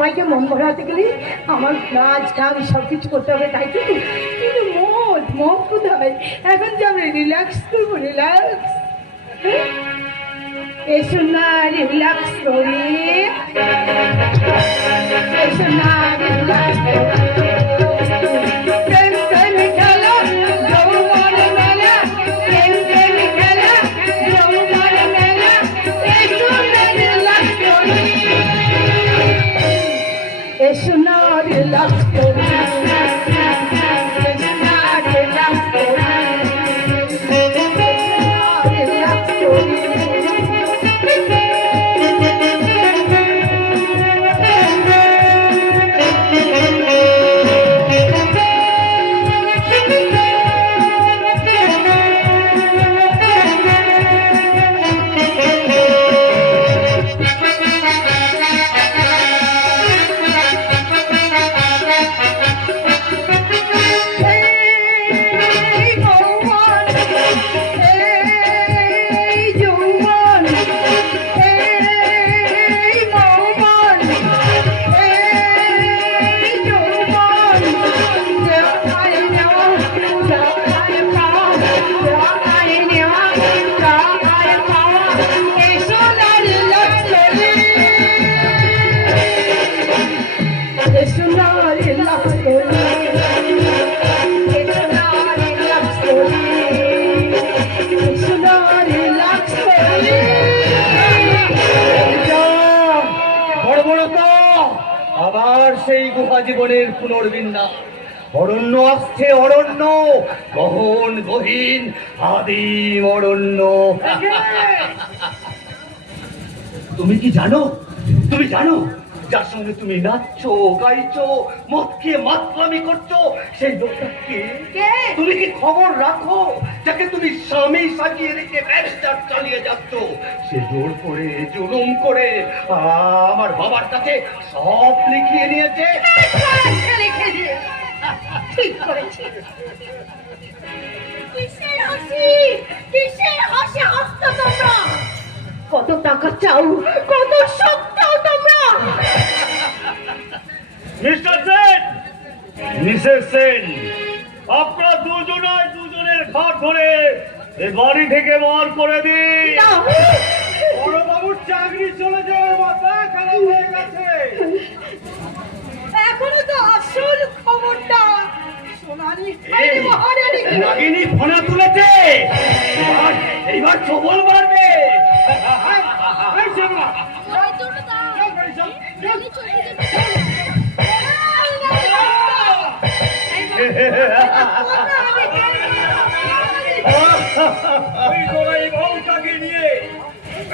সবাইকে মন ভরাতে গেলে আমার নাচ গান সব কিছু করতে হবে, তাই তো? কিন্তু মন কোথায়? এখন যে আমরা রিল্যাক্স করবো, রিল্যাক্স। এসো না রিল্যাক্স করি, এসো না রিল্যাক্স করি। এসো না রিল্যাক্স করি, এসো না রিল্যাক্স করি, রিল্যাক্স করি। আবার সেই গুহা জীবনের পুনর্বিন্যাস। অরণ্য আসছে, অরণ্য, গহন গহীন আদিম অরণ্য। তুমি কি জানো, তুমি জানো যার সঙ্গে তুমি নাচছো, গাইছো, মদ খেয়ে মাতলামি করছো, সেই লোকটা কে? তুমি কি খবর রাখো? যাকে তুমি স্বামী সাজিয়ে রেখে ব্যবসা চালিয়ে যাচ্ছ, সে জোর করে জুলুম করে আমার বাবার কাছে সব লিখিয়ে নিয়েছে। ঠিক করেছি। কিসের হাসি, কিসের হাসি হাসছো তোমরা? কত টাকা চাও, কত সব চাও তোমরা? মিস্টার সেন, মিসেস সেন, আপনারা দুজনের ঘর ধরে এই বাড়ি থেকে বার করে দিন। বড়বাবুর চাকরি চলে যাওয়ার মাথা খারাপ হয়ে গেছে। এখনো তো আসল খবরটা নাগিনী ফোনা তুলেছে, এইবার ছবল মারবে।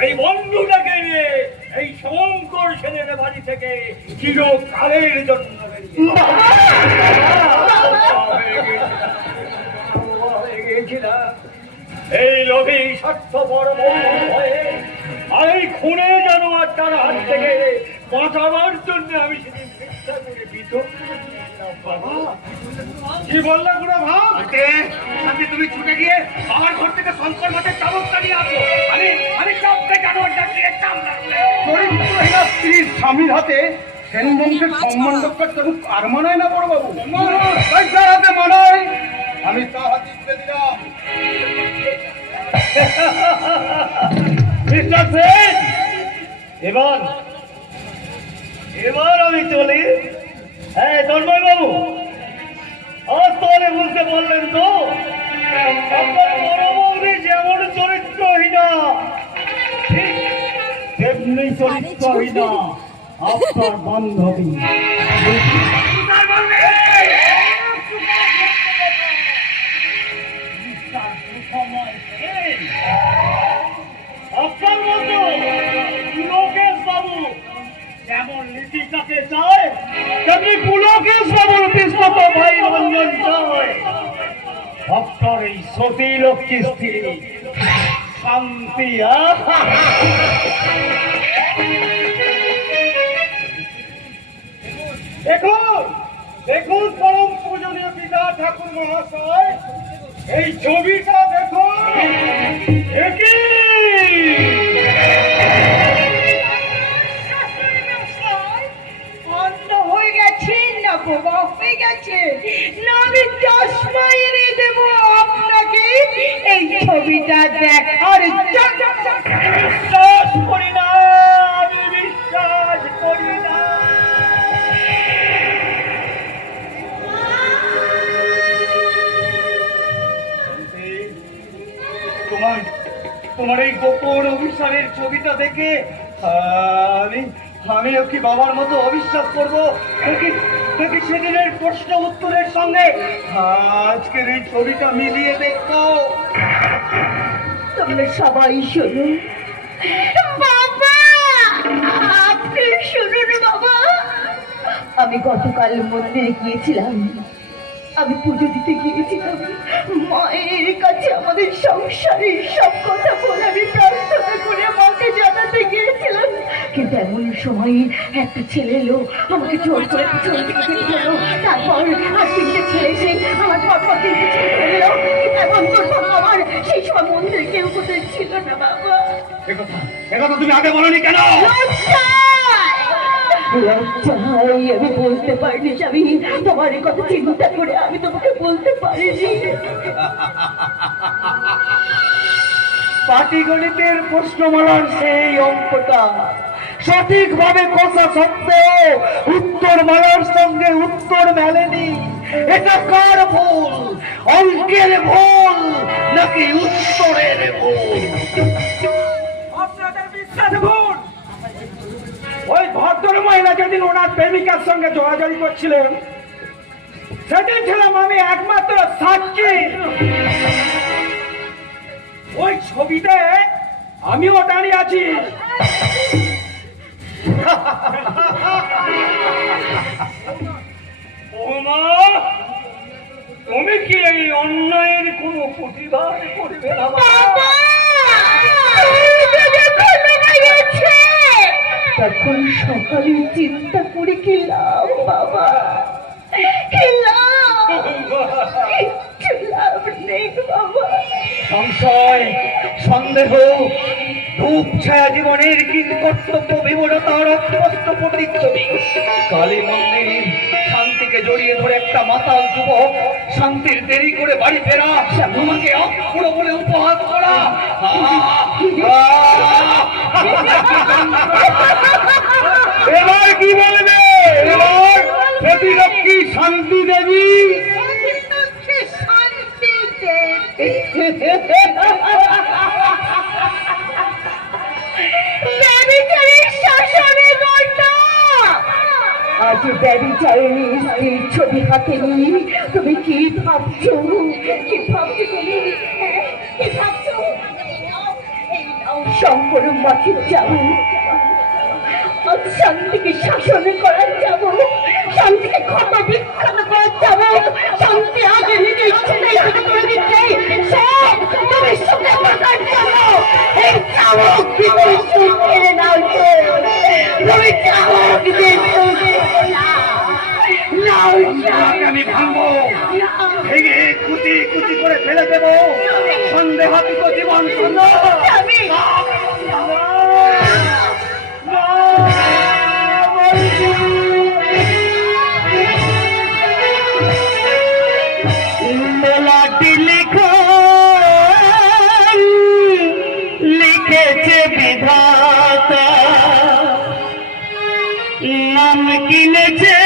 এই বন্ধুটাকে নিয়ে এই শঙ্কর সেনের বাড়ি থেকে চিরকালের জন্য এই লোভী স্বার্থপর হয়ে আর এই খুনে জানোয়ার তার হাত থেকে বাঁচাবার জন্য আমি সেদিন চেষ্টা করে কি বললা গুড়া ভাব? তুমি ছুটে গিয়ে আমার ঘর থেকে শঙ্কর মাঠের চাবকটা নিয়ে আসো। আমি সবকে জানোয়ারটা দিয়ে স্ত্রীর স্বামীর হাতে সেন বংশের সম্মান রক্ষার তবু আর মানায় না বড়বাবু? যার হাতে মানায় আমি তার হাতে তুলে দিলাম। মিস্টার সেন, এবার আমি চলি। হ্যাঁ তন্ময় বাবু, আজ তাহলে বুঝতে পারলেন তো আপনার বড় বৌদি যেমন চরিত্রহীনা ঠিক তেমনি চরিত্রহীনা আপনার বান্ধবী। আপনার মতো লোকেশ বাবু যেমন নীতিটাকে চায়, তেমনি পুলকেশ বাবুর বিশ্বত ভাই রঞ্জন চায় আপনার এই সতী লক্ষ্মী স্ত্রী শান্তি। দেখুন পরম পূজনীয় পিতা ঠাকুর মহাশয়, এই ছবিটা দেখুন। বোমা হয়ে গেছে, না আমি চশমা এনে দেবো আপনাকে এই ছবিটা দেখার জন্য। বিশ্বাস করি না, আমি বিশ্বাস করি না। তোমার তোমার এই গোপন অভিসারের ছবিটা দেখে আমিও কি বাবার মতো অবিশ্বাস করবো নাকি সেদিনের প্রশ্ন উত্তরের সঙ্গে আজকের এই ছবিটা মিলিয়ে দেখবো? তোমরা সবাই শোনো, বাবা আপনি শুনুন বাবা। আমি গতকাল মন্দিরে গিয়েছিলাম, আমি পুজো দিতে গিয়েছিলাম, মায়ের কাছে আমাদের সংসারের সব কথা বলে আমি প্রার্থনা করে মাকে জানাতে গিয়েছিলাম। কিন্তু এমন সময় একটা ছেলে এলো, আমাকে জোর করে পিছন থেকে ধরলো। তারপর আর তিনটে ছেলে এসে আমার পরপর তিনটে ছেলে ফেললো। এমন তো আমার সেই সময় মন্দিরে কেউ কোথায় ছিল না বাবা। একথা তুমি আগে বলনি কেন? লজ্জায় আমি বলতে পারিনি স্বামী, তোমার এই কথা চিন্তা করে আমি তোমাকে বলতে পারিনি। পাটিগণিতের প্রশ্নমালার সেই অঙ্কটা সঠিকভাবে কষা সত্ত্বেও উত্তরমালার সঙ্গে উত্তর মেলেনি। এটা কার ভুল? অঙ্কের ভুল নাকি উত্তরের ভুল? আপনাদের বিশ্বাস ভুল। ওই ভদ্র মহিলা যেদিন ওনার প্রেমিকার সঙ্গে জোরাজোরি করছিলেন, সেদিন ছিলাম আমি একমাত্র সাক্ষী। ওই ছবিতে আমিও দাঁড়িয়ে আছি। ওমা, তুমি কি এই অন্যায়ের কোনো প্রতিবাদ করবে না? তখন সকালে চিন্তা করে কি লাভ বাবা, কি লাভ? কিচ্ছু লাভ নেই বাবা। সংশয়, সন্দেহ, রূপ ছায়া জীবনের কর্তব্য বিবরতার অস্পষ্ট প্রতিচ্ছবি। কালী মন্দির শান্তিকে জড়িয়ে ধরে একটা মাতাল যুবক শান্তির দেরি করে বাড়ি ফেরা, আমাকে অপুরো বলে উপহাস করা। এবার কি বলবে? এবার প্রতিরক্ষী শান্তি দেবী আজ ব্যভিচারিণী স্ত্রীর ছবি হাতে নিয়ে তুমি কি ভাবছো? কি ভাবছো তুমি? কি ভাবছো? শঙ্কর মাঠে যাবো, আজ শান্তিকে শাসন করার যাব, শান্তিকে ক্ষত বিক্ষত করার যাব, শান্তি আগে নিজের ছেলে করে দিচ্ছে সব তুমি সুখে থাকার জন্য এই চাবুক দিতে সুখ কেড়ে নাও। তুমি চাবুক দিতে আমি ভাঙবো, ভেঙে কুচি কুচি করে ফেলে দেবো সন্দেহাতীত জীবন সুন্দর। লিখেছে বিধাতা, নাম কিনেছে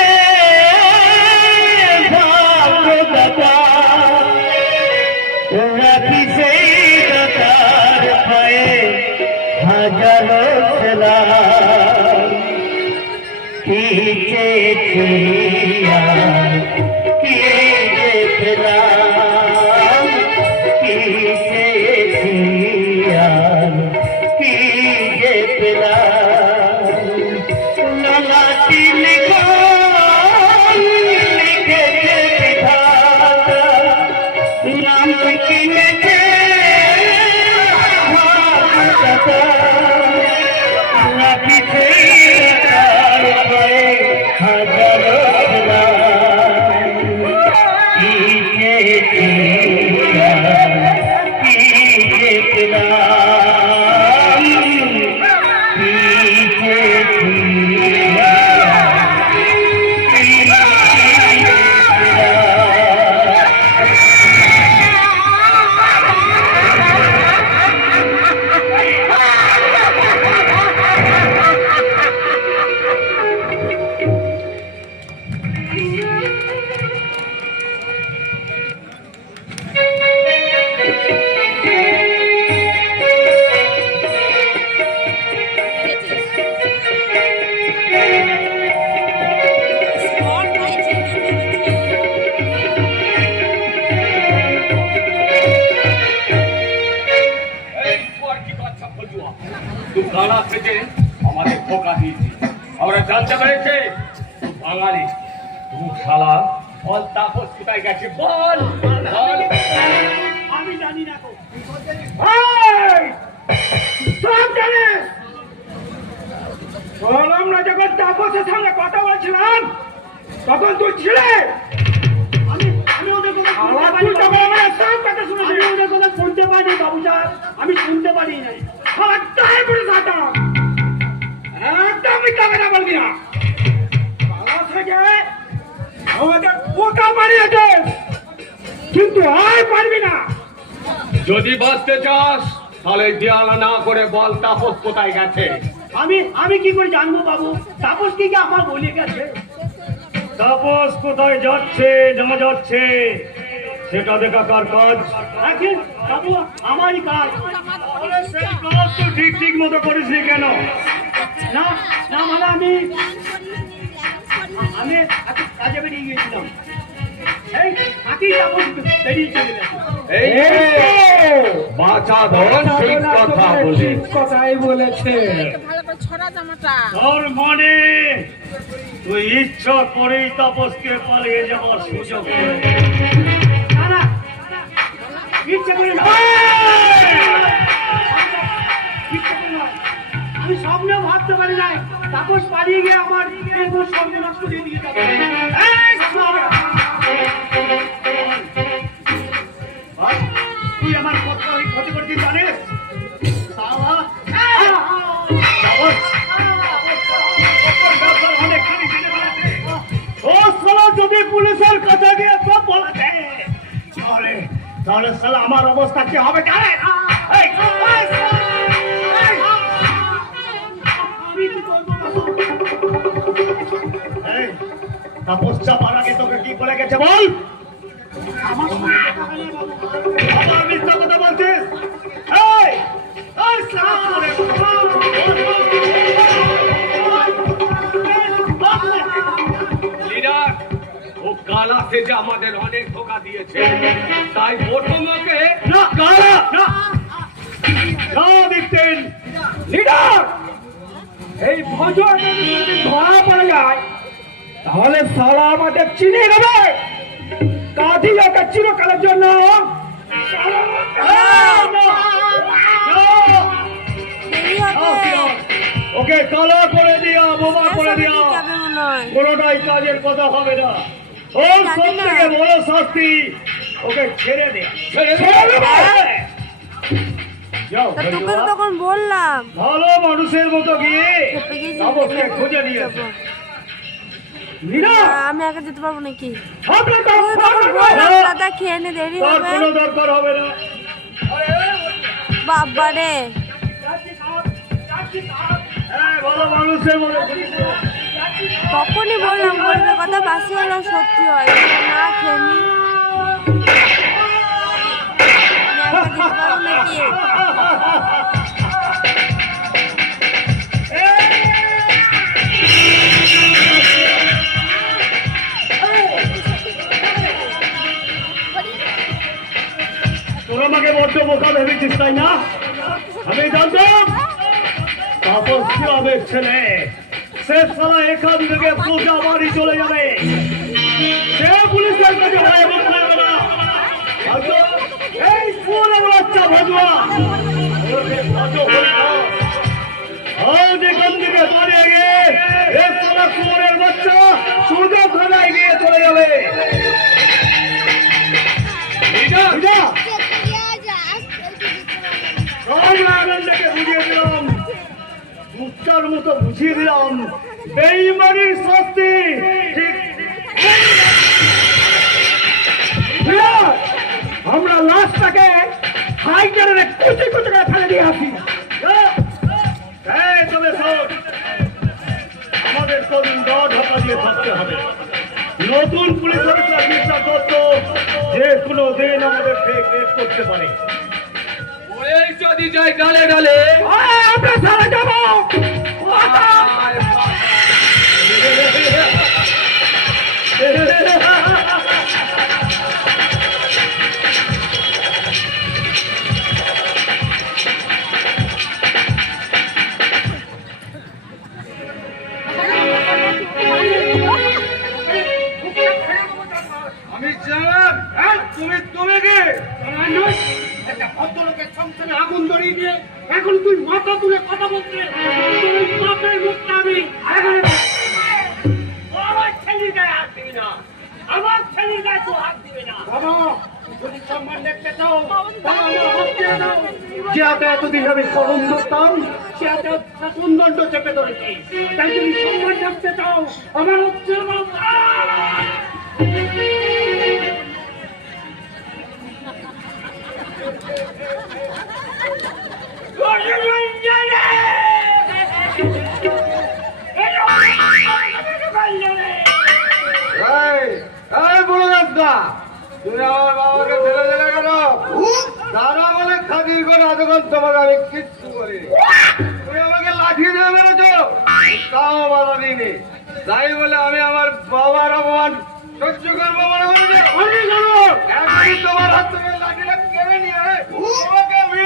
রাখি সেই দাতার পায়ে হাজারো সেলাম। কি চেয়েছি কি যে পেলাম, কি চেয়েছি কি যে পেলাম। লালাটি লিখা লিখেছে বিধাতা, নাম কিনেছে রাখি সেই দাতার পায়ে হাজারো সেলাম। কি চেয়েছি জানতে পেরেছে বাঙালি তুই শালা বল তাপস কোথায় গেছে বল বল আমি জানি না গো। এই! সব জানিস বললাম না যখন তাপসের সঙ্গে কথা বলছিলাম তখন তুই ছিলে আমি ওদের কথা শালা শুনতে তুই পারি তখন আমার সব কথা শুনেছিস আমি ওদের কথা শুনতে পারি বাবু স্যার, আমি শুনতে পারি নাই। শালা তাই করে সাটা একদমই ক্যামেরা বলবি না শালা থেকে আমাদের বোকা বানিয়েছে কিন্তু আর পারবি না যদি বাঁচতে চাস তাহলে দেয়ালা না করে বল তাপস কোথায় গেছে আমি কি করে জানবো বাবু? তাপস কি আমার বলে গেছে? তাপস কোথায় যাচ্ছে না যাচ্ছে সেটা দেখা কার কাজ দেখেন বাবু, আমারই কাজ। সেই কাজ তো ঠিক ঠিক মতো করিস নি কেন না না মানে আমি একটা কাজে বেরিয়ে গিয়েছিলাম, এই কাকেই তাপস বেরিয়ে চলে গেছে। বাঁচা ধন সেই কথা বলি কথাই বলেছে। ভালো করে ছড়া জামাটা তোর মনে তুই ইচ্ছা করেই তাপসকে পালিয়ে যাওয়ার সুযোগ করে দে। না না ইচ্ছে করে না। ইচ্ছে করে নয়। আমি স্বপ্নেও ভাবতে পারি নাই তাপস পালিয়ে গিয়ে আমার এই মোট সর্বনাশ করে দিয়ে যাবে। এই শালা! আর তুই আমার কত ক্ষতি করছিস জানিস শালা! তাপস অনেকখানি জেনে ফেলেছে। ও শালা যদি পুলিশের কাছে গিয়ে সব বলে দেয়, তাহলে শালা আমার অবস্থা কি হবে জানেন? এই, আমি কি করবো বাবু? এই, তাপস চাপার আগে তোকে কি করে গেছে বল আমার সঙ্গে কথা হয় না বাবু। আবার মিথ্যা কথা বলছিস এই, এই শালা! লিডার ও কালা সেজে আমাদের অনেক ধোকা দিয়েছে তাই প্রথম ওকে না কালা না না দেখতেন লিডার, এই ভজুয়া যদি ধরা পড়ে যায় তাহলে সালা আমাদের চিনে নেবে। কাঠি ওকে চিরকালের জন্য দেরি হবে ওকে কালা করে দিয়া বোমা করে দিয়া যাবে মনে হয় কোনোটাই কাজের কথা হবে না ওর সব থেকে বড় শাস্তি ওকে ছেড়ে দে ছেড়ে দে যাও তা তোকে তো বন্ধুরা। তখন বললাম ভালো মানুষের মতো গিয়ে খেপে গেছি, তাপসকে খুঁজে নিয়ে এসো। না, আমি একা যেতে পারবো নাকি ফাঁকা কর, তুই ফাঁকা তখন কর। বললাম দাদা খেয়ে নে দেরি তার হবে কোনো দরকার হবে না বাবা রে হ্যাঁ, ভালো মানুষের মতো ঘুরিস না। তখনই বললাম গরিবের কথা বাসি হলো সত্যি হয় না খেয়ে নি আমি একা যেতে পারবো নাকি তোর আমাকে বড্ড বোকা ভেবেছিস তাই না আমি জানতাম তাপস গ্রামের ছেলে সে সারা এখান থেকে সোজা বাড়ি চলে যাবে সে পুলিশের কাছে ভয় বোধ করবে না হয়তো এই পুরো বাচ্চা ভজুয়া ওকে সাজো করে দাও আজ এখান থেকে পালিয়ে গিয়ে এ সারা কুমোরের বাচ্চা সোজা থানায় গিয়ে চলে যাবে বুঝা আনন্দকে বুঝিয়ে দিলাম মুক্তার মতো বুঝিয়ে দিলাম বেইমানির শাস্তি ঠিক আমরা লাশটাকে হাইজারে কুচি কুচি করে ফেলে দিয়ে আসি তবে শোন আমাদের কোন ঢাকা দিয়ে থাকতে হবে নতুন পুলিশ অফিসার মিস্টার দত্ত যে কোনো দিন আমাদের টেক করতে পারে এই যদি যাই ডালে ডালে আমরা সারা যাবো তুমি কি একটা ভদ্রলোকের সংসারে আগুন ধরিয়ে দিয়ে এখন তুই মাথা তুলে কথা বলছে? তুমি মাথায় মুখটা আমি আমার ছেলের গায়ে হাত দিবি না, আমার ছেলের গায়ে তো হাত দিবি না। বাবা যদি সম্মান দেখতে চাও তাহলে হাত দিয়ে দাও। যে হাতে এতদিন আমি কলম ধরতাম সে হাতে শাসনদণ্ড চেপে ধরেছি। তাই যদি সম্মান দেখতে চাও আমার হচ্ছে তুমি আমার বাবাকে ফেলে দিলে কেন? দাদা বলে খাতির করে এতক্ষণ তোমাকে আমি কিচ্ছু করি। তুমি আমাকে লাঠি দিয়ে মেরেছ, তাও বাধা দিইনি। তাই বলে আমি আমার বাবার অপমান সহ্য করবো মনে করেছি? এখনই তোমার হাত থেকে লাঠিটা কেড়ে নিয়ে তোমাকে আমি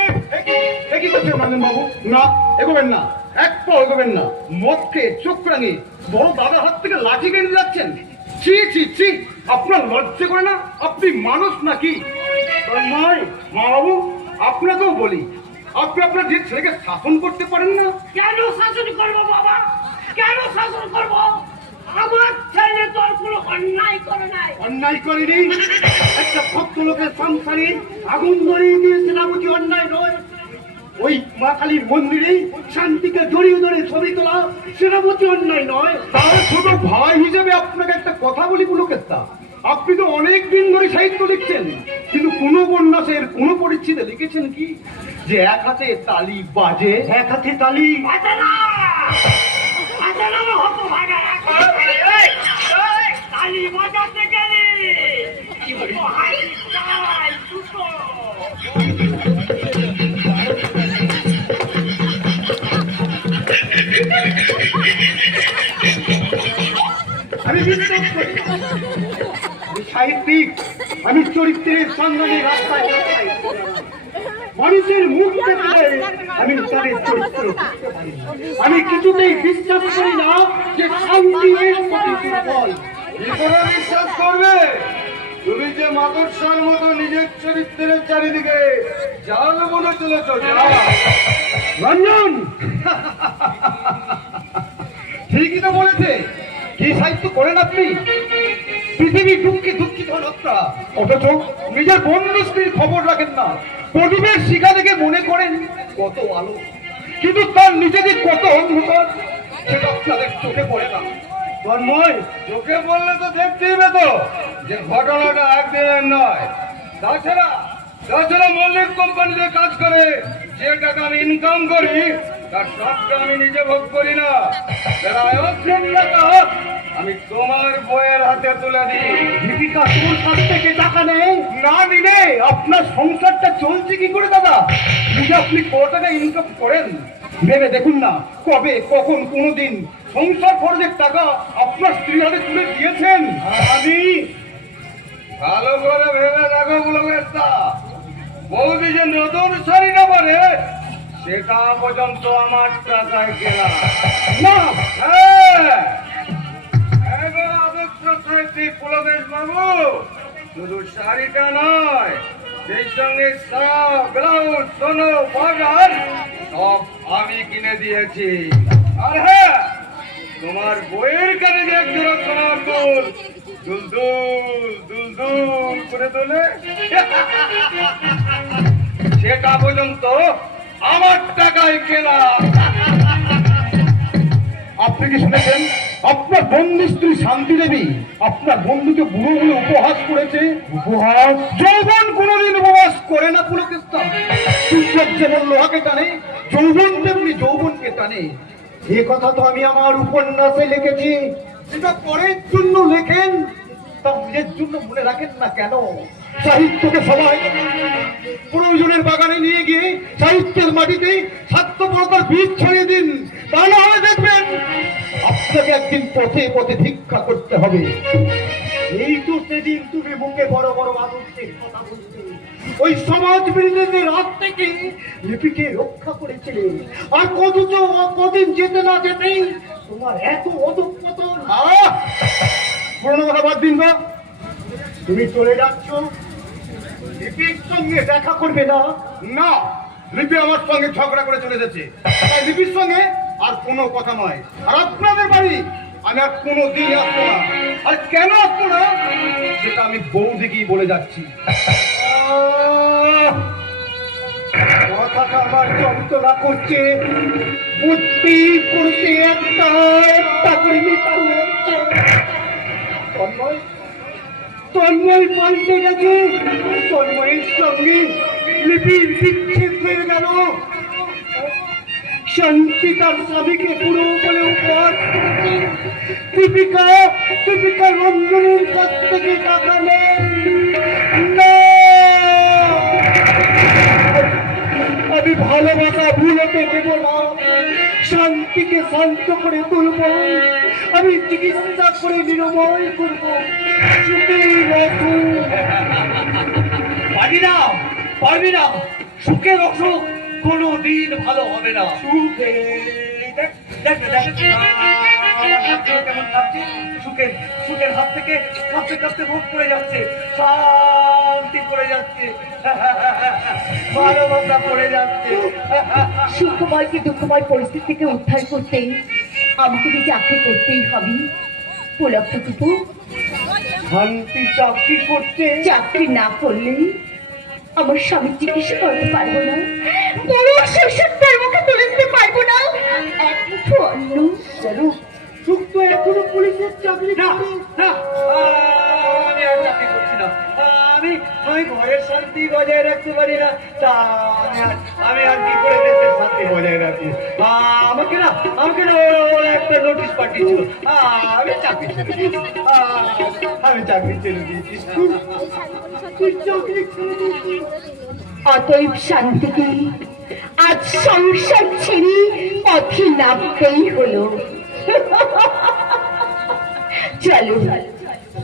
কি করছেন রঞ্জন বাবু? না, এগোবেন না, এক পা এগোবেন না। মদ খেয়ে চোখ রাঙি বড় দাদার হাত থেকে লাঠি কেড়ে যাচ্ছেন। ছি ছি ছি, আপনার লজ্জা করে না? আপনি মানুষ নাকি? মা বাবু, আপনাকেও বলি, আপনি আপনার যে ছেলেকে শাসন করতে পারেন না? কেন শাসন করবো বাবা? কেন শাসন করবো? আমার ছেলে তোর কোনো অন্যায় করে নাই। অন্যায় করিনি? একটা ভদ্রলোকের সংসারে আগুন ধরিয়ে দিয়েছিল, বুঝি অন্যায় নয়? ওই মা কালীর মন্দিরে শান্তিকে জড়িয়ে ধরে ছবি তোলা সেটা বুঝি অন্যায় নয়? তার ছোট ভাই হিসেবে আপনাকে একটা কথা বলি পুলকেস্তা, আপনি তো অনেক দিন ধরে সাহিত্য লিখছেন, কিন্তু কোন উপন্যাসের কোন পরিচ্ছেদে লিখেছেন কি যে এক হাতে তালি বাজে? এক হাতে তালি বাজে না, বাজে না হতো ভাগা। তালি বাজাতে গেলে আমি বিশ্বাস করি না। আমি সাহিত্যিক, আমি চরিত্রের সন্ধানে রাস্তায় রাস্তায় মানুষের মুখ দেখে আমি তাদের চরিত্র বুঝতে পারি। আমি কিছুতেই বিশ্বাস করি না যে শান্তি এর প্রতিফল। কি করে বিশ্বাস করবে? তুমি যে মাকড়সার মতো নিজের চরিত্রের চারিদিকে জাল বলে চলেছ। রঞ্জন ঠিকই তো বলেছে। কি সাহিত্য করেন আপনি? পৃথিবী দুঃখে দুঃখিত লোকরা, অথচ নিজের বন্ধু স্ত্রীর খবর রাখেন না। প্রদীপের শিখা দেখে মনে করেন কত আলো, কিন্তু তার নিজেদের কত অন্ধকার সেটা আপনাদের চোখে পড়ে না। তন্ময়, চোখে বললে তো দেখতেই পেতো যে ঘটনাটা একদিনের নয়। তাছাড়া মল্লিক কোম্পানিতে কাজ করে যে টাকা আমি ইনকাম করি তার সবটা আমি নিজে ভোগ করি না। প্রায় অর্ধেক টাকা আমি তোমার বইয়ের হাতে তুলে দিই। দীপিকা তোর কাছ থেকে টাকা নেই? না নিলে আপনার সংসারটা চলছে কি করে দাদা? যদি আপনি কত টাকা ইনকাম করেন ভেবে দেখুন না, কবে কখন কোনোদিন সংসার খরচের টাকা আপনার স্ত্রীর হাতে তুলে দিয়েছেন? আমি ভালো করে ভেবে রাখো বুলকেস্তা, বৌদি যে নতুন শাড়িটা পরে সেটা পর্যন্ত আমার টাকায় কেনা না। আদর্শ সাহিত্যিক পুলকেশ বাবু, শুধু শাড়িটা নয়, সেই সঙ্গে ব্লাউজ, সোনো, বাগান সব আমি কিনে দিয়েছি। আর হ্যাঁ, তোমার বইয়ের কাছে যে একজোড়া সোনার দুল দুলদুল দুলদুল করে তোলে সেটা পর্যন্ত আমার টাকায় কেনা। আপনি কি শুনেছেন আপনার বন্ধু স্ত্রী শান্তি দেবী আপনার বন্ধুকে বুড়ো বলে উপহাস করেছে? উপহাস? যৌবন কোনোদিন উপহাস করে না পুলকেস্তা। সূর্যের যেমন লোহাকে টানে, যৌবন তেমনি যৌবনকে টানে। এ কথা তো আমি আমার উপন্যাসে লিখেছি। সেটা পরের জন্য লেখেন, তা নিজের জন্য মনে রাখেন না কেন? সাহিত্যকে সবাই প্রয়োজনের বাগানে নিয়ে গিয়ে সাহিত্যের মাটিতে স্বার্থপরতার বীজ ছড়িয়ে দিন, তাহলে হলে দেখবেন আপনাকে একদিন পথে পথে ভিক্ষা করতে হবে। এই তো সেদিন তুমি মুখে বড় বড় আদর্শের কথা বলতে ওই সমাজ বিরোধীদের হাত থেকে লিপিকে রক্ষা করেছিলে, আর কদিন যেতে না যেতেই তোমার এত অধঃপতন। পুরোনো কথা বাদ দিন বা তুমি চলে যাচ্ছ, লিপির সঙ্গে দেখা করবে না? না, লিপি আমার সঙ্গে ঝগড়া করে চলে যাচ্ছে, তাই লিপির সঙ্গে আর কোনো কথা নয়। আর আপনাদের বাড়ি আমি আর কোনো দিন আসবো না। আর কেন আসবো না সেটা আমি বৌদিকেই বলে যাচ্ছি। কথাটা আমার যন্ত্রণা করছে, বুদ্ধি করছে একটা একটা করে মিটার হচ্ছে। তন্ময় তন্ময় পাল্টে গেছে, তন্ময়ের সঙ্গে লিপির বিচ্ছেদ হয়ে গেল। শান্তি তার স্বামীকে পুরো বলে উপহার করেছে। দীপিকা রঞ্জনের কাছ থেকে টাকা নেন না। আমি ভালোবাসা ভুলতে দেব না, শান্তিকে শান্ত করে তুলব, আমি চিকিৎসা করে নিরাময় করব। সুখেই রাখো। পারি না, পারবি না। সুখের অসুখ কোনো দিন ভালো হবে না। সুখে দেখ দেখ দেখ কেমন কাঁপছে। সুখের সুখের হাত থেকে কাঁপতে কাঁপতে মুখ পড়ে যাচ্ছে, শান্তি পড়ে যাচ্ছে, ভালোবাসা পড়ে যাচ্ছে। সুখময়কে দুঃখময় পরিস্থিতি থেকে উদ্ধার করতে আমাকে যে চাকরি করতেই হবে। পুলকটুকু শান্তি চাকরি করতে চাকরি না করলে আমার স্বামী চিকিৎসা করতে পারবো না, বড় শেষের তার মুখে তুলে দিতে পারবো না। এক মুঠো অন্ন কেন? সুখ তো এখনো পুলিশের চাকরি না করে। না, আমি আর চাকরি করছি না। আমি আমি ঘরের শান্তি বজায় রাখতে পারি না, তা আমি আর কি করে দেশের শান্তি বজায় রাখি? আমাকে না ওরা একটা নোটিশ পাঠিয়েছিল, আমি চাকরি ছেড়ে দিয়েছি। আমি চাকরি ছেড়ে দিয়েছি। তুই চাকরি ছেড়ে দিয়েছিস? অতএব শান্তিকে আজ সংসার ছেড়ে পথে নামতেই হলো। চলো।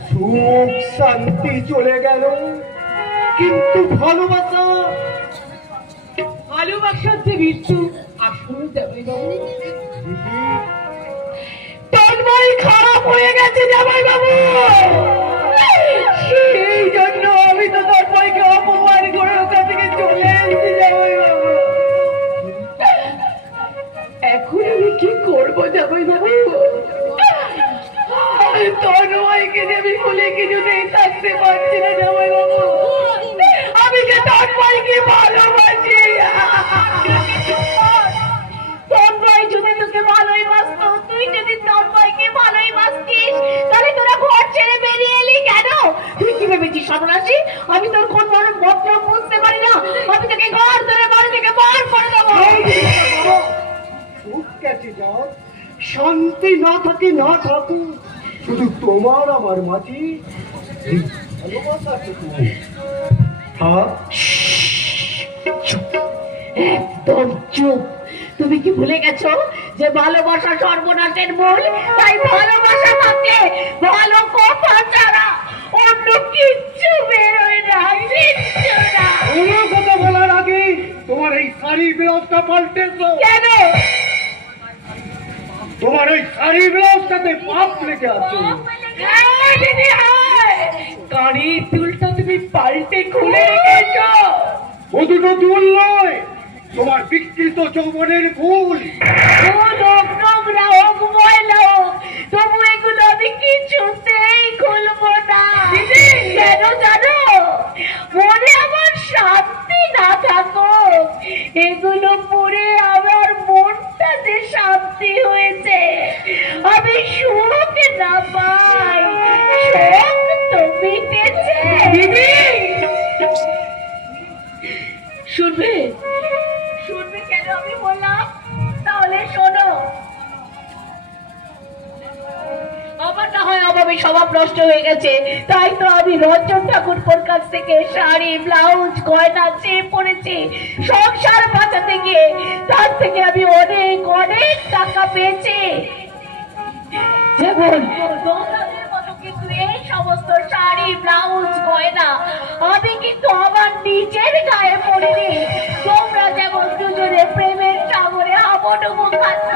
সুখ শান্তি চলে গেল, কিন্তু ভালোবাসা ভালোবাসার যে মৃত্যু আসলে যাবে তন্ময় খারাপ হয়ে গেছে জামাই বাবু। সেই জন্য আমি তো তন্ময়কে অপমান করে ওখান থেকে চলে এসেছি জামাই বাবু। এখন আমি কি করবো জামাই বাবু? আমি তন্ময়কে যে আমি বলে কিছুতেই থাকতে পারছি না জামাই বাবু। আমি যে তন্ময়কে ভালোবাসি। তন্ময় যদি তোকে ভালোই বাসতো, তুই যদি তন্ময়কে ভালোই বাসতিস, তাহলে তোরা ঘর ছেড়ে বেরিয়ে এলি কেন? তুই কি ভেবেছিস সর্বনাশী আমি তোর কোন বড় মতলব বুঝতে পারি না? আমি তোকে ঘর ধরে বাড়ি থেকে বার করে দেবো। সুখ গেছে যাও, শান্তি না থাকে না থাকুক, শুধু তোমার আমার মাঝে এই ভালোবাসাটুকু থাক। একদম চুপ। তুমি কি ভুলে গেছো যে ভালোবাসা সর্বনাশের মূল? তাই ভালোবাসা থাকে ভালো কথা ছাড়া অন্য কিচ্ছু বেরোয় না, কিচ্ছু না। কোনো কথা বলার আগে তোমার এই শাড়ির ব্লাউজটা পাল্টেছো কেন? তোমার ওই শাড়ির ব্লাউজটাতে পাপ লেগে আছে। হ্যাঁ দিদি, হ্যাঁ। গাড়ির চুলটা তুমি পাল্টে খুলে রেখেছো। ও দুটো দুল নয়, তোমার বিকৃত যৌবনের ফুল। নোংরা হোক ময়লা হোক, তবু এগুলো আমি কিছুতেই খুলবো না। কেন জানো? মনে আমার শান্তি না থাকো, এগুলো পরে আমার মনটা যে শান্তি হয়েছে, আমি সুখ না পাই, শোক তো মিটেছে। শুনবে শুনবে কেন আমি বললাম? তাহলে শোনো। আমার না হয় অভাবে স্বভাব নষ্ট হয়ে গেছে, তাই তো আমি রঞ্জন ঠাকুরপোর কাছ থেকে শাড়ি ব্লাউজ গয়না চেয়ে পড়েছি সংসার বাঁচাতে গিয়ে। তার থেকে আমি অনেক অনেক টাকা পেয়েছি। যেমন তোমাদের মতো কিন্তু এই সমস্ত শাড়ি ব্লাউজ গয়না আমি কিন্তু আমার নিজের গায়ে পড়িনি। তোমরা যেমন দুজনে প্রেমের সাগরে হাবুডুবু খাচ্ছ।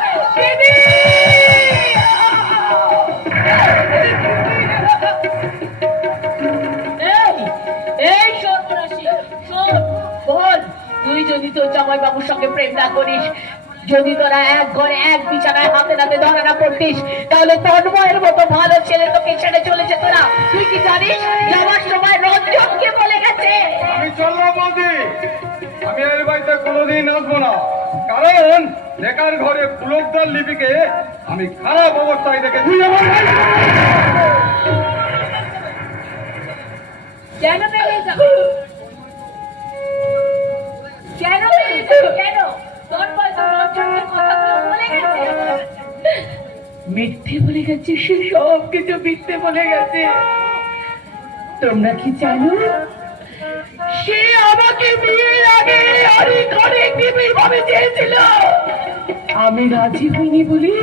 তন্ময় বাবুর সঙ্গে প্রেম না করিস, যদি তোরা এক ঘরে এক বিছানায় হাতে নাতে ধরা না পড়তিস, তাহলে তন্ময়ের মতো ভালো ছেলে তোকে ছেড়ে চলে যেত না। তুই কি জানিস যাওয়ার সময় রঞ্জনকে বলে গেছে? আমি চললাম বৌদি, আমি এই বাড়িতে কোনোদিন আসবো না, কারণ লেখার ঘরে ফুলকদার লিপিকে আমি খারাপ অবস্থায় দেখেছি। কেন বেরিয়ে যাবে? কেন বেরিয়ে যাবে? কেন? তন্ময় তো রঞ্জনকে কথাগুলো বলে গেছে। মিথ্যে বলে গেছে, সে সব কিছু মিথ্যে বলে গেছে। তোমরা কি জানো, সে আমাকে বিয়ের আগে অনেক অনেক নিবিড় ভাবে চেয়েছিল, আমি রাজি হইনি বলে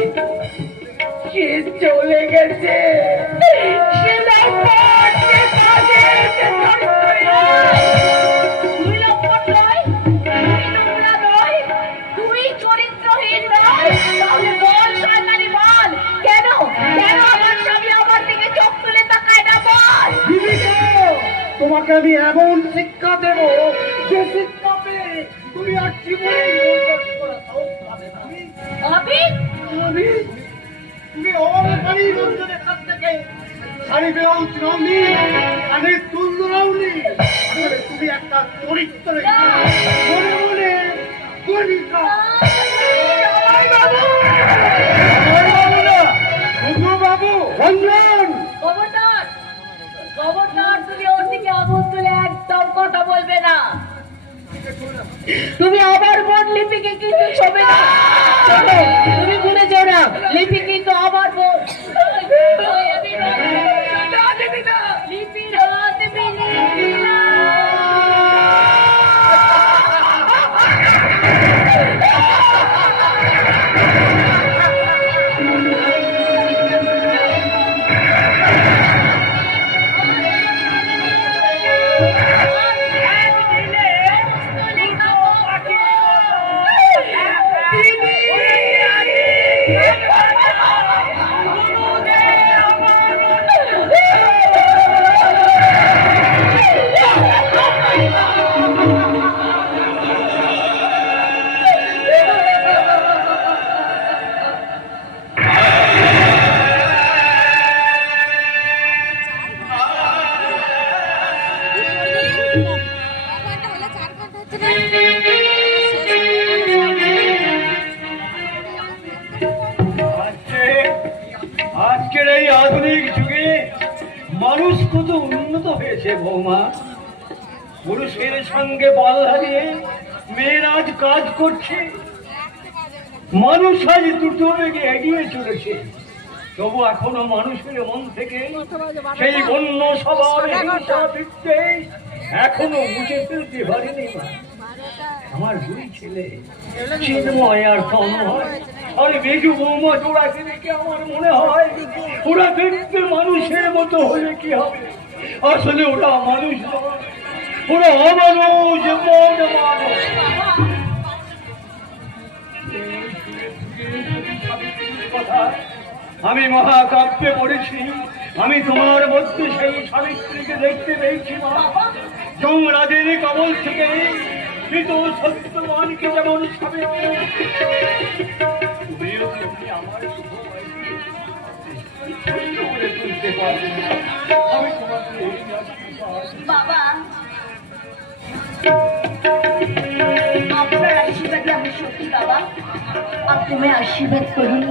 সে চলে গেছে। সে লম্পট, সে বাজে, সে চরিত্রহীন। তুই লম্পট নয়, তুই নোংরা নয়, তুই চরিত্রহীন নয়, তাহলে বল শয়তানি বল, কেন কেন আমার স্বামী আমার দিকে চোখ তুলে তাকায় না, বল। তোমাকে আমি এমন শিক্ষা দেব যে শিক্ষা পেয়ে তুমি আর জীবনে আমি তুমি অলরেডি রঞ্জনের কাছ থেকে শাড়ি ব্লাউজ নাওনি, আমি তুল নাওনি, আসলে তুমি একটা চরিত্র মনে মনে গরিকা। বাবু রঞ্জন, খবরদার খবরদার, তুমি ওর দিকে আঙুল তুলে একদম কথা বলবে না। তুমি আবার বোন লিপিকে কিন্তু ছবে না, শোনো, তুমি ভুলে যাও না, লিপি কিন্তু আমার বোন। লিপির হাত মিলিয়ে দিলাম। আজকের এই আধুনিক যুগে মানুষ কত উন্নত হয়েছে বৌমা। পুরুষের সঙ্গে পাল্লা দিয়ে মেয়েরা আজ কাজ করছে, মানুষ আজ দ্রুত বেগে এগিয়ে চলেছে, তবু এখনো মানুষের মন থেকে সেই বন্য স্বভাব হিংসা বিদ্বেষ এখনো মুছে ফেলতে পারেনি। আমার দুই ছেলে চিন্ময় আর তন্ময় আর বেজু বৌমা জোড়াকে দেখে আমার মনে হয় ওরা দেখতে মানুষের মতো হলে কি হবে, আসলে ওরা মানুষ নয়, ওরা অমানুষ, মন মানুষ। আমি মহাকাব্যে পড়েছি, আমি তোমার মধ্যে সেই সাবিত্রীকে দেখতে পেয়েছি মা। যমরাজের কবল থেকে কিন্তু সত্যবানকে যেমন সাবিত্রী, তুমিও তেমনি আমার করে তুলতে পারবে। আমি তোমাকে এই আশীর্বাদ। বাবা, আপনার আশীর্বাদে আমি সত্যি বাবা, আপনি আমায় আশীর্বাদ করুন।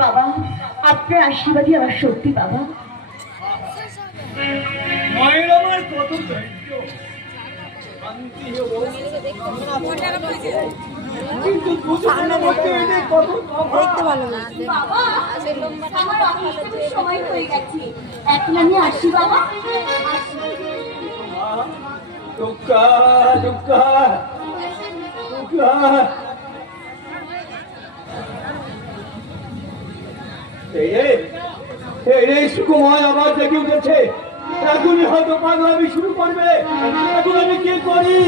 বাবা, আপনার আশীর্বাদই আমার সত্যি বাবা। মায়ের আমার কত ধৈর্য, শান্তি কিন্তু দুজনের মধ্যে এদের কত দেখতে ভালো লাগছে। বাবা, আমার অফিসের সময় হয়ে গেছে, এখন আমি আসি বাবা। দুঃখা দুঃখা দুঃখা এই রে, এই রে, সুকুমার আবার জেগে উঠেছে। এখনই হয়তো পাগলামি শুরু করবে। এখন আমি কি করি?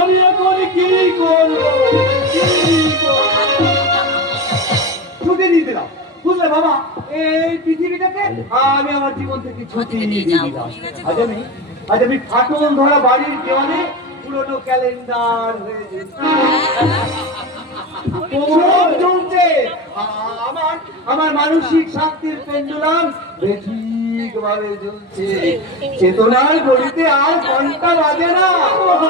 আমি এখন কি করবো? ছুটি দিয়ে দিলাম, বুঝলে বাবা? এই পৃথিবীটাকে আমি আমার জীবন থেকে ছুটি দিয়ে দিলাম। আজ আমি ফাটল ধরা বাড়ির দেওয়ালে পুরোনো ক্যালেন্ডার হয়ে যেতে। সব চলছে। আমার মানসিক শান্তির পেন্ডুলাম ঠিকভাবে ঝুলছে। চেতনার গড়িতে আর ঘন্টা বাজে না,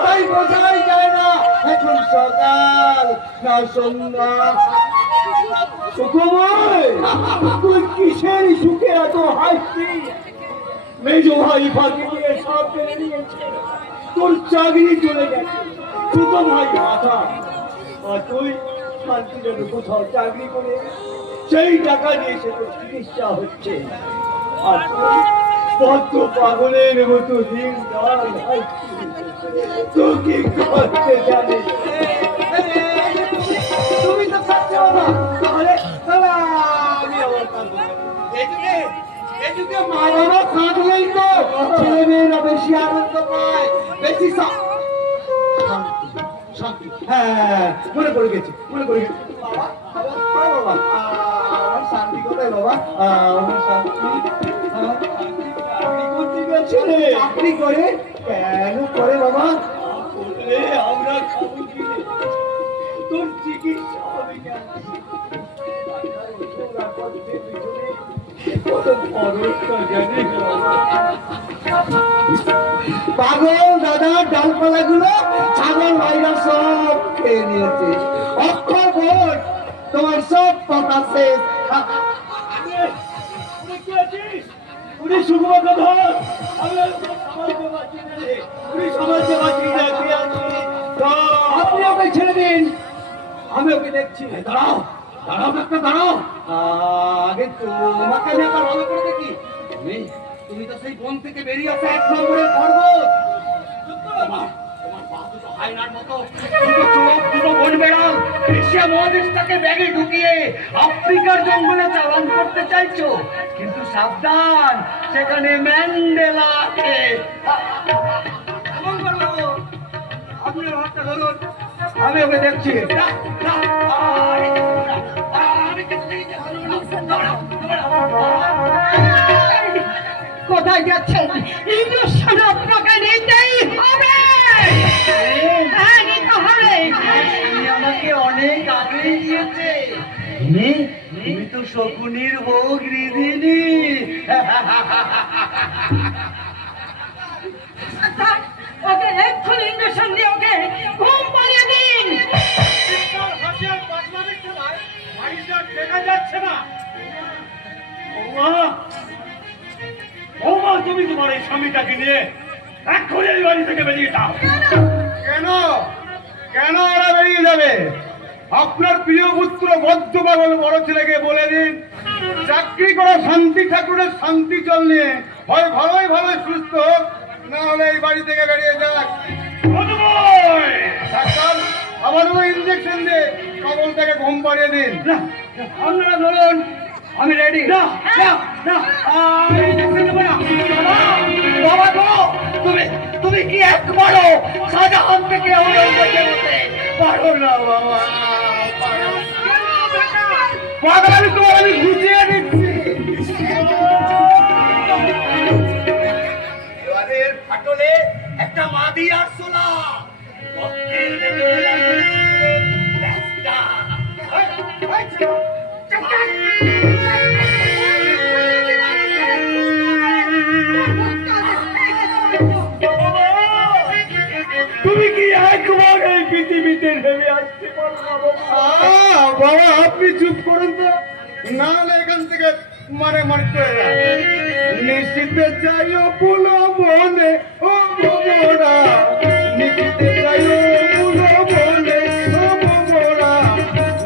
তাই বোঝাই যায় না এখন সকাল না সন্ধ্যা। সুখময়, তুই কিসের সুখে এত হাসছিস? মেজ ভাই ফাঁকি দিয়ে সব কেড়ে নিয়েছে, তোর চাকরি চলে গেছে, ছোট ভাই মাথা, আর তুই শান্তিজনক কোথাও চাকরি করে সেই টাকা দিয়ে সে তোর চিকিৎসা হচ্ছে। আর তুই বদ্ধ পাগলের মতো দিন তুই কি করতে জানিস? তুমি তো থাকতে না, তাহলে আমি আমার কাঁদবো। এদিকে মা বাবা কাঁদলেই তো ছেলে মেয়েরা বেশি আনন্দ পায়, বেশি শান্তি। হ্যাঁ, মনে পড়ে গেছে, মনে পড়ে গেছে। বাবা, বাবা, আমার শান্তি কোথায় বাবা? আমার শান্তি চাকরি করতে গেছিলে। চাকরি করে কেন করে বাবা? করলে আমরা খাবো কি? তোর চিকিৎসা হবে কেন? পাগল দাদা ডালপালা গুলো ছাগল ভাইরা সব খেয়ে নিয়েছে। অক্ষর ভোট তোমার সব কথা শেষ। উনি সুকুমার ধর, আপনি ওকে ছেড়ে দিন, আমি ওকে দেখছি। দাঁড়াও দাঁড়াও একটা দাঁড়াও, আগে তোমাকে আমি একটা ভালো করে দেখি। তুমি তো সেই বন থেকে বেরিয়ে আসা 1 নম্বরের পর্বত। তোমার পা দুটো হায়নার মতো, দুটো চোখ, দুটো বন বেড়াল এশিয়া মহাদেশটাকে ব্যাগে ঢুকিয়ে আফ্রিকার জঙ্গলে চালান করতে চাইছো। কিন্তু সাবধান, সেখানে ম্যান্ডেলা আছে। আপনার হাতটা ধরুন, আমি ওকে দেখছি। কোথায় যাচ্ছেন? ইঞ্জেকশন আপনাকে নিতেই হবে। হ্যাঁ, নিতে হবে। তুমি আমাকে অনেক আগে দিয়েছে। তুমি তো শকুনির বউ গৃহিণী। ওকে এক্ষুনি ইঞ্জেকশন দিয়ে ওকে ঘুম পাড়িয়ে দিন। তুমি তোমার এই স্বামীটাকে নিয়ে এক্ষুনি এই বাড়ি থেকে বেরিয়ে যাও। কেন কেন ওরা বেরিয়ে যাবে? আপনার প্রিয় পুত্র বদ্ধ পাগল বড় ছেলেকে বলে দিন, চাকরি করা শান্তি ঠাকুরের শান্তি চল নিয়ে হয় ভালোই ভালোই সুস্থ হোক, না হলে এই বাড়ি থেকে বেরিয়ে যাক। ডাক্তার, আবার ইঞ্জেকশন দিয়ে পাগলটাকে ঘুম পাড়িয়ে দিন। আপনারা ধরুন, আমি রেডি। বাবা গো, তুমি কি একবারও শাহজাহান থেকে ঔরঙ্গজেবতে পারো না বাবা? পাগল আমি তোমার আমি ঘুচিয়ে দিচ্ছি। এবারের ফাটলে একটা মাদি আরশোলা তুমি কি একবার এই পৃথিবীতে ভেবে আসতে পারো না বাবা, আপনি চুপ করুন তো, না হলে এখান থেকে মানে চলে যান। নিশ্চিতে যাইও পুলো মনে ও মোরা, নিশ্চিতে যাইও পুলো মনে ও মোরা,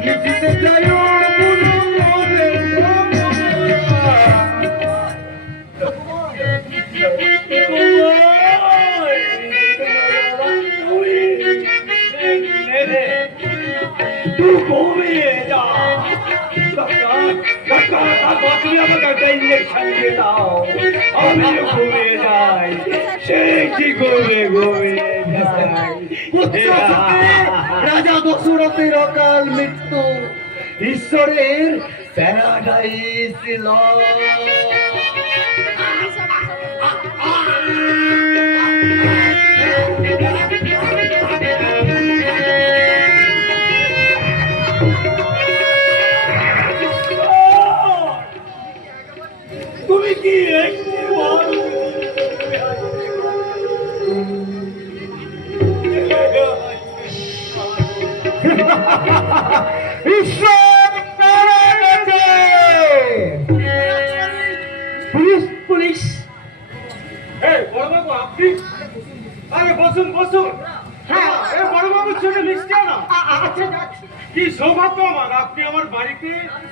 নিশ্চিতে যাইও পুলো মনে ও तू घूमिए जा, একটা ইঞ্জেকশন দিয়ে দাও, আমি ঘুমিয়ে যাই, সে কি করবে ঘুমিয়ে যাই। রাজা দশরথের অকাল মৃত্যু, ঈশ্বরের প্যারাডাইস তুমি কি একটি বল ঈশ্বর মারা গেছে। পুলিশ পুলিশ এই বড়বাবু আপনি, আরে বসুন বসুন। হ্যাঁ এই বড়বাবুর ছোট মিষ্টি আনা। আচ্ছা কি সৌভাগ্য আমার, আপনি আমার বাড়িতে।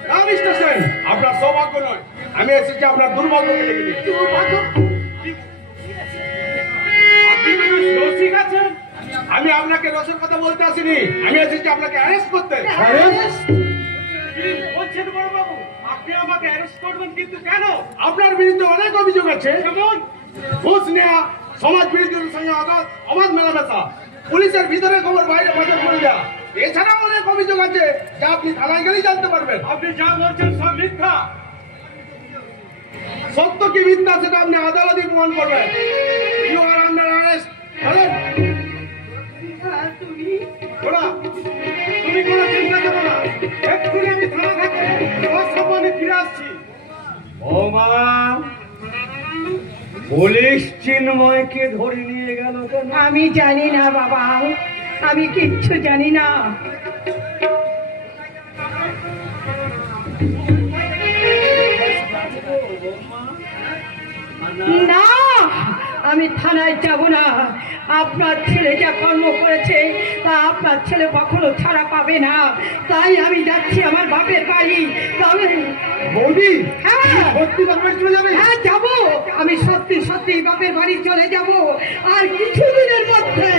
না মিস্টার সেন, আপনার সৌভাগ্য নয়, আমি এসেছি আপনার দুর্ভাগ্যকে ডেকে নিতে। আপনি কি রসিক আছেন? আমি আপনাকে রসের কথা বলতে আসিনি, আমি এসেছি আপনাকে অ্যারেস্ট করতে। কি বলছেন বড়বাবু? আপনি আমাকে অ্যারেস্ট করবেন, কিন্তু কেন? আপনার বিরুদ্ধে অনেক অভিযোগ আছে, যেমন ঘুষ নেওয়া, সমাজ বিরোধীদের সঙ্গে অবাধ মেলামেশা, পুলিশের ভিতরে খবর বাইরে প্রচার করে দেওয়া, এছাড়াও অনেক অভিযোগ আছে যা আপনি থানায় গেলেই জানতে পারবেন। আপনি যা বলছেন সব মিথ্যা। সত্য কি মিথ্যা সেটা আপনি আদালতে প্রমাণ করবেন। You are under arrest. ওরা, তুমি কোনো চিন্তা করো না, এক্ষুনি আমি থানা থেকে সসম্মানে ফিরে আসছি। বৌমা, পুলিশ চিন্ময়কে ধরে নিয়ে গেল কেন? আমি জানি না বাবা, আমি কিচ্ছু জানি না। না, আমি থানায় যাব না। আপনার ছেলে যা কর্ম করেছে তা আপনার ছেলে কখনো ছাড়া পাবে না। তাই আমি যাচ্ছি আমার বাপের বাড়ি। তবে বৌদি, হ্যাঁ সত্যি বাপের চলে যাবে? হ্যাঁ যাব, আমি সত্যি সত্যি বাপের বাড়ি চলে যাব। আর কিছুদিনের মধ্যে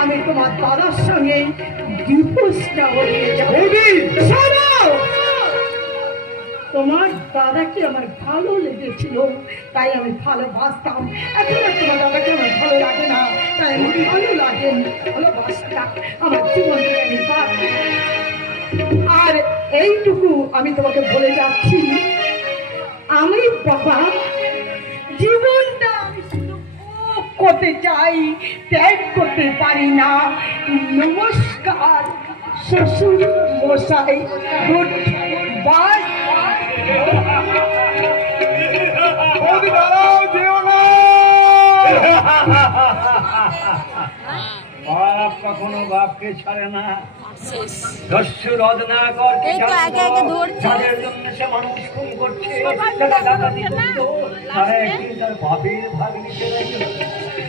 আমি তোমার দাদার সঙ্গে ডিভোর্সটা হয়ে যাব। শোনো, তোমার দাদাকে আমার ভালো লেগেছিল, তাই আমি ভালোবাসতাম। এখন আর তোমার দাদাকে আমার ভালো লাগে না, তাই আমার ভালো লাগে, ভালোবাসতাম। আমার জীবন থেকে আমি বাদ দিই। আর এইটুকু আমি তোমাকে বলে যাচ্ছি, আমি বাবা জীবনটা আমি শুধু ভোগ করতে চাই, ত্যাগ করতে পারি না। নমস্কার শ্বশুর মশাই, গুড বাই। বৌদি দাঁড়াও, যেও না। বাপ কখনো বাপকে ছাড়ে না। দস্যু রদ না কর, কি এই তো জানতো? একে একে ধরছে। যাদের জন্য সে মানুষ খুন করছে, সবার তারা কথা ডাকাতি বলছে না। করতো, তারা একদিন তার বাপের ভাগ নিতে লাগলো।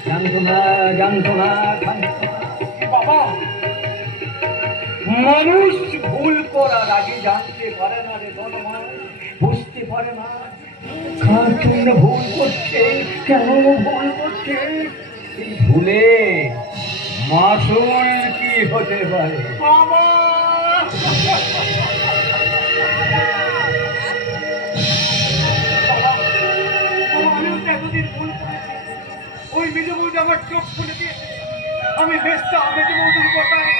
জানতো না, জানতো না, জানতো না। বাবা, মানুষ ভুল করার আগে জানতে পারে না রে ধনমান, বুঝতে পারে না কার জন্য ভুল করছে, কেন ভুল করছে। এই ভুলে মাসুল কি হতে পারে? বাবা, আমিও তো এতদিন ভুল করেছি। ওই মেজে বৌদি আমার চোখ খুলে দিয়েছে। আমি বেশটা মেজে বৌদির কথায়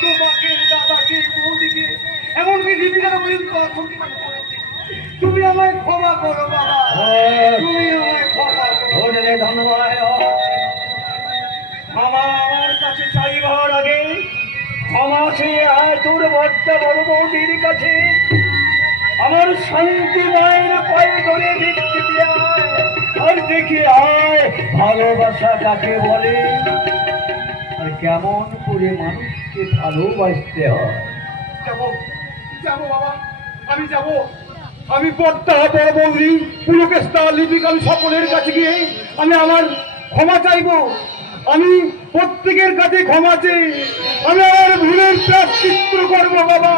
তোমাকে, দাদাকে, বৌদিকে, এমনকি দীপিকার পর্যন্ত অসম্মান করেছি। তুমি আমায় ক্ষমা করো বাবা, তুমি আমায় ক্ষমা করো। ওরে ধন্যবাদ। মামা আমার কাছে চাইবার আগে ক্ষমা চেয়ে আয় তোর বড়টা বড় বৌদির কাছে। আমার শান্তি মায়ের পায়ে ধরে ভিক্ষে দিয়ে আয়, আর দেখি আয় ভালোবাসা কাকে বলে আর কেমন করে মানুষকে ভালোবাসতে হয়। যাবো, যাবো বাবা, আমি যাবো। আমি বড়টা বড় বৌদি, পুলকেশটা, লিপিকা, আমি সকলের কাছে গিয়ে আমি আমার ক্ষমা চাইবো। আমি প্রত্যেকের কাছে ক্ষমা চেয়ে আমি আমার ভুলের প্রায়শ্চিত্ত করবো বাবা।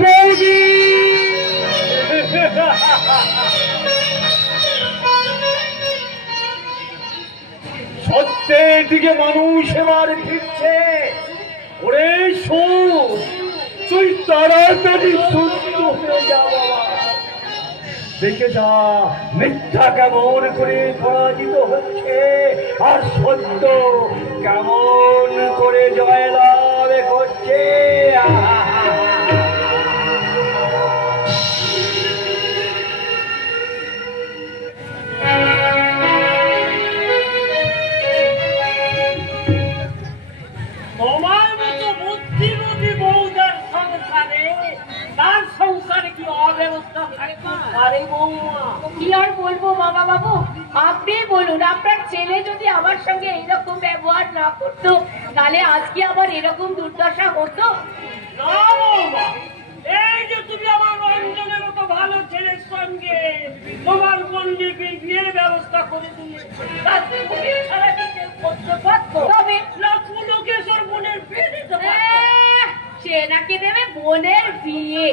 বৌদি, সত্যের দিকে মানুষ এবার ফিরছে। ওরে শোন, তুই তাড়াতাড়ি সুস্থ হয়ে যা বাবা। দেখে যা মিথ্যা কেমন করে পরাজিত হচ্ছে আর সত্য কেমন করে জয়লাভ করছে। তোমার মতো বুদ্ধিমতী বউদের সংসারে তার সংসারে কি অব্যবস্থা থাকতে পারে বৌমা? কি আর বলবো বাবা বাবু, আপনি বলুন, আপনার ছেলে যদি আমার সঙ্গে এইরকম ব্যবহার না করতো তাহলে আজকে আমার এরকম দুর্দশা হতো? না বৌমা, এই যে তুমি আমার রঞ্জনের মতো ভালো ছেলের সঙ্গে তোমার বন্ধুকে বিয়ের ব্যবস্থা করে দিলে, তার তুমি ছাড়া কি কেউ করতে পারতো? তবে না কুলকেশ্বর বোনের বিয়ে দিতে পারতো? সে নাকি দেবে বোনের বিয়ে,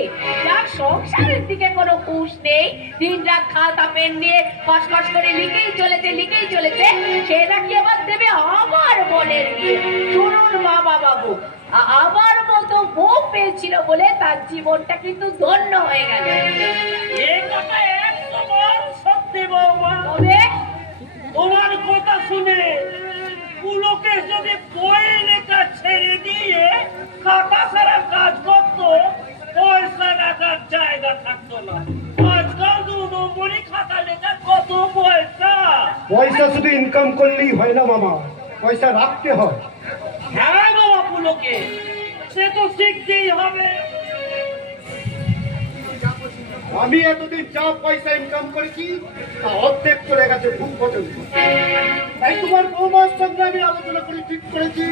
যার সংসারের দিকে কোনো হুঁশ নেই, দিন রাত খাতা পেন নিয়ে কসকস করে লিখেই চলেছে, সে নাকি আবার দেবে আমার বোনের বিয়ে। শুনুন বাবা বাবু, আমার মতো বউ পেয়েছিল বলে তার জীবনটা কিন্তু ধন্য হয়ে গেল। এই কথা 100 বার সত্যি বৌমা। তবে তোমার কথা শুনে পুলকে যদি বই লেখা ছেড়ে দিয়ে খাতা সারা কাজ করতো, পয়সা রাখার জায়গা থাকতো না। আজকাল 2 নম্বরই খাতা লেখা কত পয়সা। পয়সা শুধু ইনকাম করলেই হয় না মামা, পয়সা রাখতে হয়। হ্যাঁ বাবা পুলকে, সে তো শিখতেই হবে। আমি এতদিন যা পয়সা ইনকাম করেছি তা অর্ধেক চলে গেছে খুব পর্যন্ত। তাই তোমার বৌমার সঙ্গে আমি আলোচনা করে ঠিক করেছি।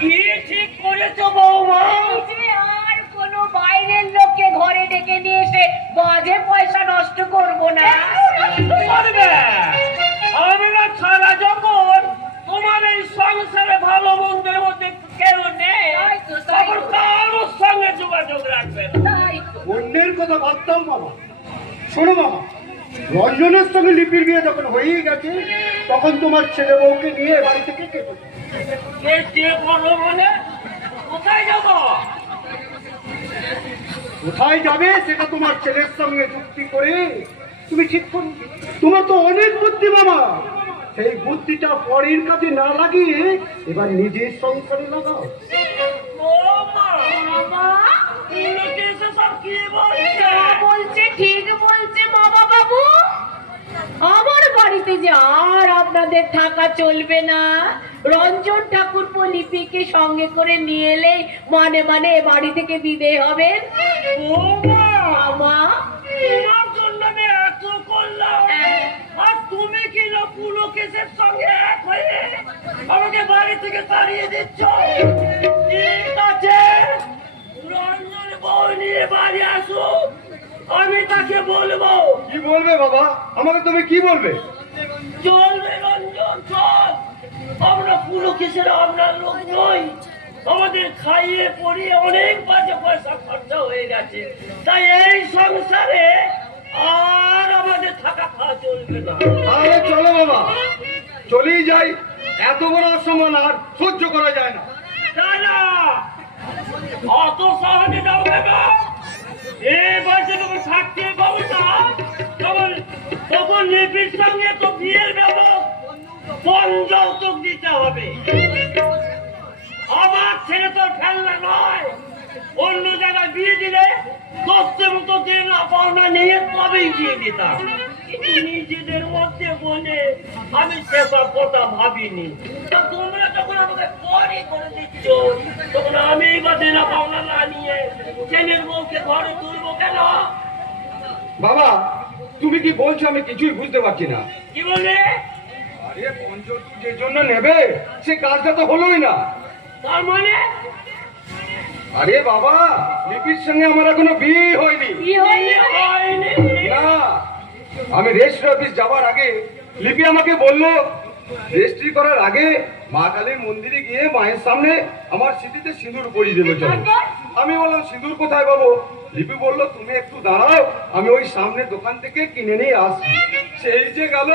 কি ঠিক করেছো বৌমা? যে আর কোনো বাইরের লোককে ঘরে ডেকে নিয়ে এসে বাজে পয়সা নষ্ট করব না। করবে? আমরা ছাড়া যখন তোমার এই সংসারে ভালো মন্দের মধ্যে কেউ নেই, তখন কারোর সঙ্গে যোগাযোগ রাখবে না। তাই তো। অন্যের কথা বাদ দাও মামা, শোনো মামা, রঞ্জনের সঙ্গে লিপির বিয়ে যখন হয়েই গেছে তখন তোমার ছেলে বউকে নিয়ে বাড়ি থেকে কে করবে? কে কে বলো বলে? কোথায় যাবো? কোথায় যাবে সেটা তোমার ছেলের সঙ্গে যুক্তি করে তুমি ঠিক করো। তোমার তো অনেক বুদ্ধি মামা, সেই বুদ্ধিটা পরের কাজে না লাগিয়ে এবার নিজের সংসারে লাগাও। বৌমা, বাবা পুলকে এসে সব কি বলছে? যা বলছে ঠিক বলছে বাবা বাবু। আমার বাড়িতে যে আর আপনাদের থাকা চলবে না। রঞ্জন ঠাকুরপো লিপিকে সঙ্গে করে নিয়ে এলেই মানে এ বাড়ি থেকে বিদেয় হবেন। বৌমা, বাবা তোমার জন্য আমি এত করলাম, আর তুমি কি না পুলকেশের সঙ্গে এক হয়ে আমাকে বাড়ি থেকে তাড়িয়ে দিচ্ছ? ঠিক আছে, রঞ্জন বউ নিয়ে বাড়ি আসুক, আমি তাকে বলবো। কি বলবে বাবা? আমাকে তুমি কি বলবে? চলবে রঞ্জন, চল। আমরা পুলকেশের আপনার লোক নই, আমাদের খাইয়ে পরিয়ে অনেক বাজে পয়সা খরচা হয়ে গেছে, তাই এই সংসারে আর আমাদের থাকা খাওয়া চলবে না। তাহলে চলো বাবা, চলেই যাই। এত বড় অসম্মান আর সহ্য করা যায় না। দাদা, অত সহজে যাবে না। এই বয়সে তখন থাকতে পাবো না, তখন লিপির সঙ্গে তো বিয়ের যৌতুক দিতে হবে। আমার ছেলে তো ফেলনা নয়, অন্য জায়গায় বিয়ে দিলে দশটার মতো দিন পাওনা নিয়ে তবেই বিয়ে দিতাম। কিন্তু নিজেদের মধ্যে বলে আমি সেসব কথা ভাবিনি। তা তোমরা যখন আমাকে পরে করে দিচ্ছ, তখন আমি বা দেনা পাওনা না নিয়ে ছেলের বউকে ঘরে তুলবো কেন? বাবা, তুমি কি বলছো আমি কিছুই বুঝতে পারছি না। কি বলে? আরে পঞ্চতু যে জন্য নেবে সে কাজটা তো হলোই না। তার মানে আরে বাবা, লিপির সঙ্গে আমার এখনো বিয়ে হয়নি। কি হয়নি? হয়নি? না, আমি রেজিস্ট্রি অফিস যাবার আগে লিপি আমাকে বললো রেজিস্ট্রি করার আগে মা কালীর মন্দিরে গিয়ে মায়ের সামনে আমার স্মৃতিতে সিঁদুর পরিয়ে দেবে চলো। আমি বললাম সিঁদুর কোথায় পাবো? লিপি বললো তুমি একটু দাঁড়াও, আমি ওই সামনে দোকান থেকে কিনে নিয়ে আসছি। সেই যে গেল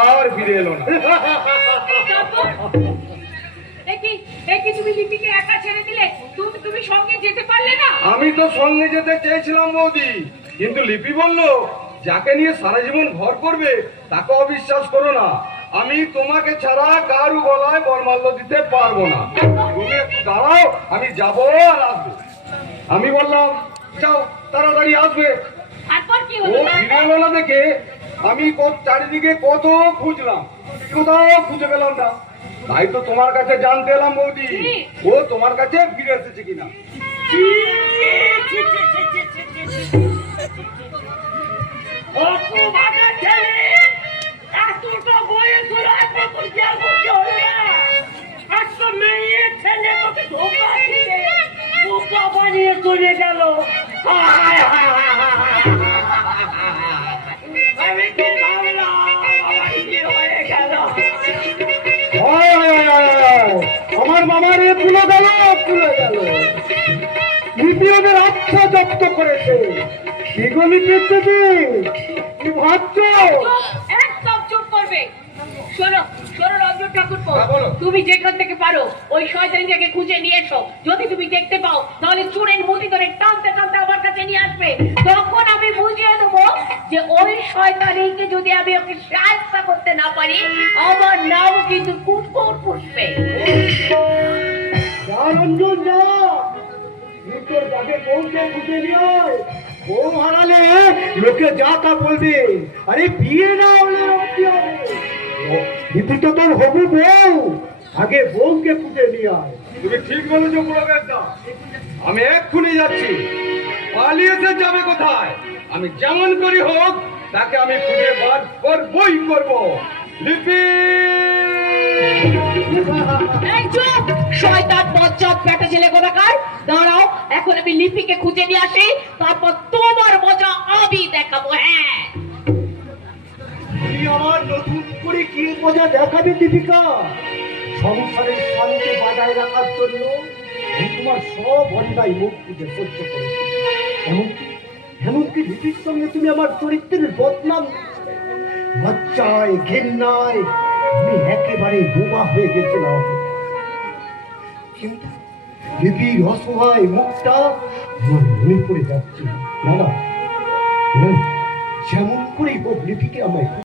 আর ফিরে এলো না। দেখি তুমি লিপিকে একা ছেড়ে দিলে, তুমি সঙ্গে যেতে পারলে না? আমি তো সঙ্গে যেতে চেয়েছিলাম বৌদি, কিন্তু লিপি বলল যাকে নিয়ে সারা জীবন ভর করবে তাকে অবিশ্বাস করো না। আমি তোমাকে ছাড়া কারু গলায় বরমাল্য দিতে পারবো না। তুমি একটু দাঁড়াও, আমি যাবো আর আসবো। আমি বললাম যাও, তাড়াতাড়ি আসবে। তারপর কি ও হলো? ফিরে এলো না দেখে আমি চারিদিকে কত খুঁজলাম, কোথাও খুঁজে পেলাম না। তাই তো তোমার কাছে জানতে এলাম বৌদি, ও তোমার কাছে ফিরে এসেছে কিনা। অপবাদে ছেলে এতটা বয়স হলো এখনো জ্ঞান বুদ্ধি হলো না। একটা মেয়ে ছেলে তোকে ধোকা দিয়ে বোকা বানিয়ে চলে গেল। হায় হায় হায় হায় হায়। আমি কি ভাবলাম আমার কি হয়ে গেল। আমার মামারে ভুলে গেল, ভুলে গেল। লিপি ওদের আচ্ছা জব্দ করেছে। এগুলি পেতে কি ভাবছো? একদম চুপ করবে। শোনো শোনো রঞ্জন ঠাকুরপো, হ্যাঁ, বলো। তুমি যেখান থেকে পারো ওই শয়তানটাকে খুঁজে নিয়ে এসো। যদি তুমি দেখতে পাও তাহলে চুরের মুঠি ধরে টানতে টানতে আমার কাছে নিয়ে আসবে। তখন আমি বুঝিয়ে দেবো যে ওই শয়তানিকে যদি আমি ওকে সাহায্য করতে না পারি, আমার নাম কিন্তু কুটকুট পুষবে। যা রঞ্জন যা, তুই তোর বাগে বউকে খুঁজে নিয়ে আয়। বউ হারালে লোকে যা তা বলবে। আরে বিয়ে না হলে কি হবে? লিপি তো তোর হবু বউ, আগে বউকে খুঁজে নিয়ে আয়। তুমি ঠিক বলেছো পুরোহিতদা, আমি এক্ষুনি যাচ্ছি। পালিয়েছে যাবে কোথায়? আমি যেমন করি হোক তাকে আমি খুঁজে বার করবই করবো। লিপি এই চুপ! শয়তান বজ্জাত পেটে ছেলে কোথাকার! দাঁড়াও, এখন আমি লিপিকে খুঁজে নিয়ে আসি, তারপর তোমার মজা আমি দেখাবো। হ্যাঁ, তুই আমার নতুন করে কি মজা দেখাবি দীপিকা? সংসারের শান্তি বজায় রাখার জন্য আমি তোমার সব অন্যায় মুখ বুঝে সহ্য করেছি। এমনকি লিপির সঙ্গে তুমি আমার চরিত্রের বদনাম লজ্জায় ঘেন্নায় আমি একেবারে বোমা হয়ে গেছিলাম। কিন্তু লিপির অসহায় মুখটা আমার মনে পড়ে যাচ্ছে। না না, যেমন করেই হোক লিপিকে আমায়